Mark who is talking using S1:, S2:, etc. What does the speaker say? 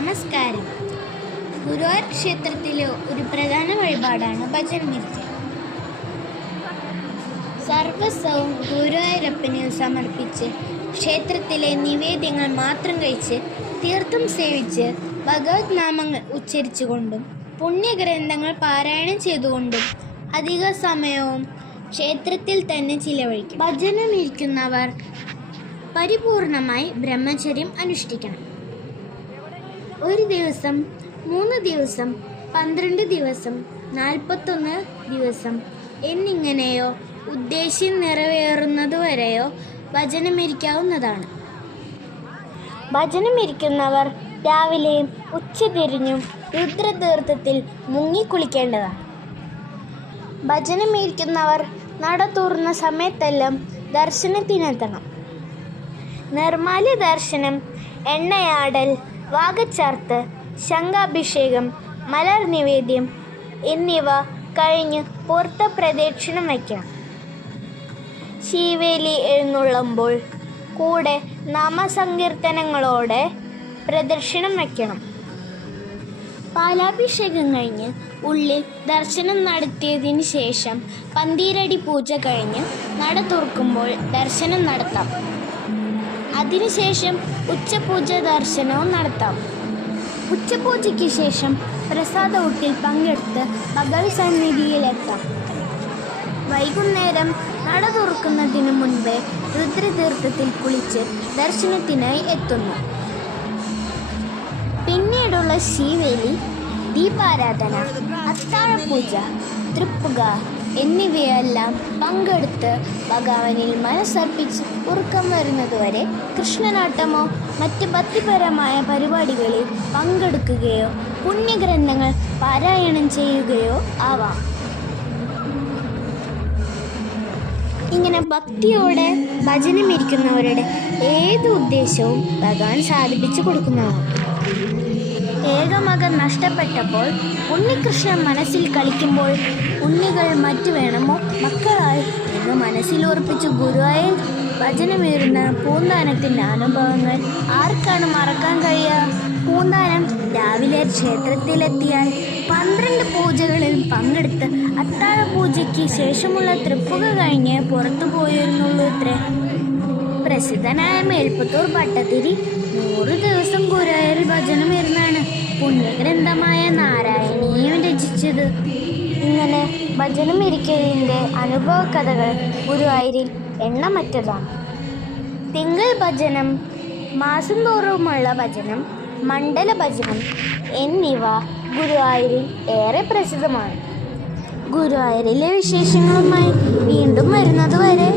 S1: നമസ്കാരം. ഗുരുവായൂർ ക്ഷേത്രത്തിലെ ഒരു പ്രധാന വഴിപാടാണ് ഭജൻ മിർച്ച സർവസ്വവും ഗുരുവായൂരപ്പന് സമർപ്പിച്ച് ക്ഷേത്രത്തിലെ നിവേദ്യങ്ങൾ മാത്രം കഴിച്ച് തീർത്ഥം സേവിച്ച് ഭഗവത് നാമങ്ങൾ ഉച്ചരിച്ചുകൊണ്ടും പുണ്യഗ്രന്ഥങ്ങൾ പാരായണം ചെയ്തുകൊണ്ടും അധിക സമയവും ക്ഷേത്രത്തിൽ തന്നെ ചിലവഴിക്കും. ഭജനമിരിക്കുന്നവർ പരിപൂർണമായി ബ്രഹ്മചര്യം അനുഷ്ഠിക്കണം. ഒരു ദിവസം മൂന്ന് ദിവസം പന്ത്രണ്ട് ദിവസം നാൽപ്പത്തൊന്ന് ദിവസം എന്നിങ്ങനെയോ ഉദ്ദേശ്യം നിറവേറുന്നതുവരെയോ ഭജനമിരിക്കാവുന്നതാണ് ഭജനമിരിക്കുന്നവർ രാവിലെയും ഉച്ചതിരിഞ്ഞും രുദ്രതീർത്ഥത്തിൽ മുങ്ങിക്കുളിക്കേണ്ടതാണ്. ഭജനമിരിക്കുന്നവർ നട തൂർന്ന സമയത്തെല്ലാം ദർശനത്തിനെത്തണം. നിർമാല്യ ദർശനം എണ്ണയാടൽ വാഗച്ചാർത്ത് ശംഖാഭിഷേകം മലർ നിവേദ്യം എന്നിവ കഴിഞ്ഞ് പുറത്ത് പ്രദക്ഷിണം വയ്ക്കണം. ശീവേലി എഴുന്നള്ളുമ്പോൾ കൂടെ നാമസങ്കീർത്തനങ്ങളോടെ പ്രദക്ഷിണം വയ്ക്കണം. പാലാഭിഷേകം കഴിഞ്ഞ് ഉള്ളിൽ ദർശനം നടത്തിയതിന് ശേഷം പന്തീരടി പൂജ കഴിഞ്ഞ് നട തുറക്കുമ്പോൾ ദർശനം നടത്താം. അതിനുശേഷം ഉച്ചപൂജ ദർശനവും നടത്താം. ഉച്ചപൂജയ്ക്ക് ശേഷം പ്രസാദ ഊട്ടിൽ പങ്കെടുത്ത് ഭഗവത് സന്നിധിയിലെത്താം. വൈകുന്നേരം നട തുറക്കുന്നതിന് മുൻപേ രുദ്രതീർത്ഥത്തിൽ കുളിച്ച് ദർശനത്തിനായി എത്തുന്നു. പിന്നീടുള്ള ശീവേലി ദീപാരാധന അത്താഴപൂജ തൃപ്പുക എന്നിവയെല്ലാം പങ്കെടുത്ത് ഭഗവാനിൽ മനസ്സർപ്പിച്ച് ഉറക്കം വരുന്നതുവരെ കൃഷ്ണനാട്ടമോ മറ്റ് ഭക്തിപരമായ പരിപാടികളിൽ പങ്കെടുക്കുകയോ പുണ്യഗ്രന്ഥങ്ങൾ പാരായണം ചെയ്യുകയോ ആവാം. ഇങ്ങനെ ഭക്തിയോടെ ഭജനമിരിക്കുന്നവരുടെ ഏത് ഉദ്ദേശവും ഭഗവാൻ സാധിപ്പിച്ചു കൊടുക്കുന്നതാണ്. ഏകമകൻ നഷ്ടപ്പെട്ടപ്പോൾ ഉണ്ണികൃഷ്ണൻ മനസ്സിൽ കളിക്കുമ്പോൾ ഉണ്ണികൾ മറ്റു വേണമോ മക്കളായി എന്ന് മനസ്സിൽ ഉറപ്പിച്ച് ഗുരുവായൂർ ഭജനമേറുന്ന പൂന്താനത്തിന്റെ അനുഭവങ്ങൾ ആർക്കാണ് മറക്കാൻ കഴിയുക? പൂന്താനം രാവിലെ ക്ഷേത്രത്തിലെത്തിയാൽ പന്ത്രണ്ട് പൂജകളിൽ പങ്കെടുത്ത് അത്താഴ പൂജയ്ക്ക് ശേഷമുള്ള തൃപ്പുക കഴിഞ്ഞ് പുറത്തു പോയിരുന്നുള്ളൂ ഇത്രേ. പ്രസിദ്ധനായ മേൽപ്പത്തൂർ ഭട്ടതിരി നൂറ് ദിവസം ഗുരുവായൂർ ഭജനം ഇരുന്നാണ്. പുണ്യഗ്രന്ഥമായ നാരായണീയം രചിച്ചത്. ഇങ്ങനെ ഭജനം ഇരിക്കലിന്റെ അനുഭവ കഥകൾ ഗുരുവായൂരിൽ എണ്ണമറ്റതാണ്. തിങ്കൾ ഭജനം മാസം തോറുമുള്ള ഭജനം മണ്ഡല ഭജനം എന്നിവ ഗുരുവായൂരിൽ ഏറെ പ്രസിദ്ധമാണ്. ഗുരുവായൂരിലെ വിശേഷങ്ങളുമായി വീണ്ടും വരുന്നതുവരെ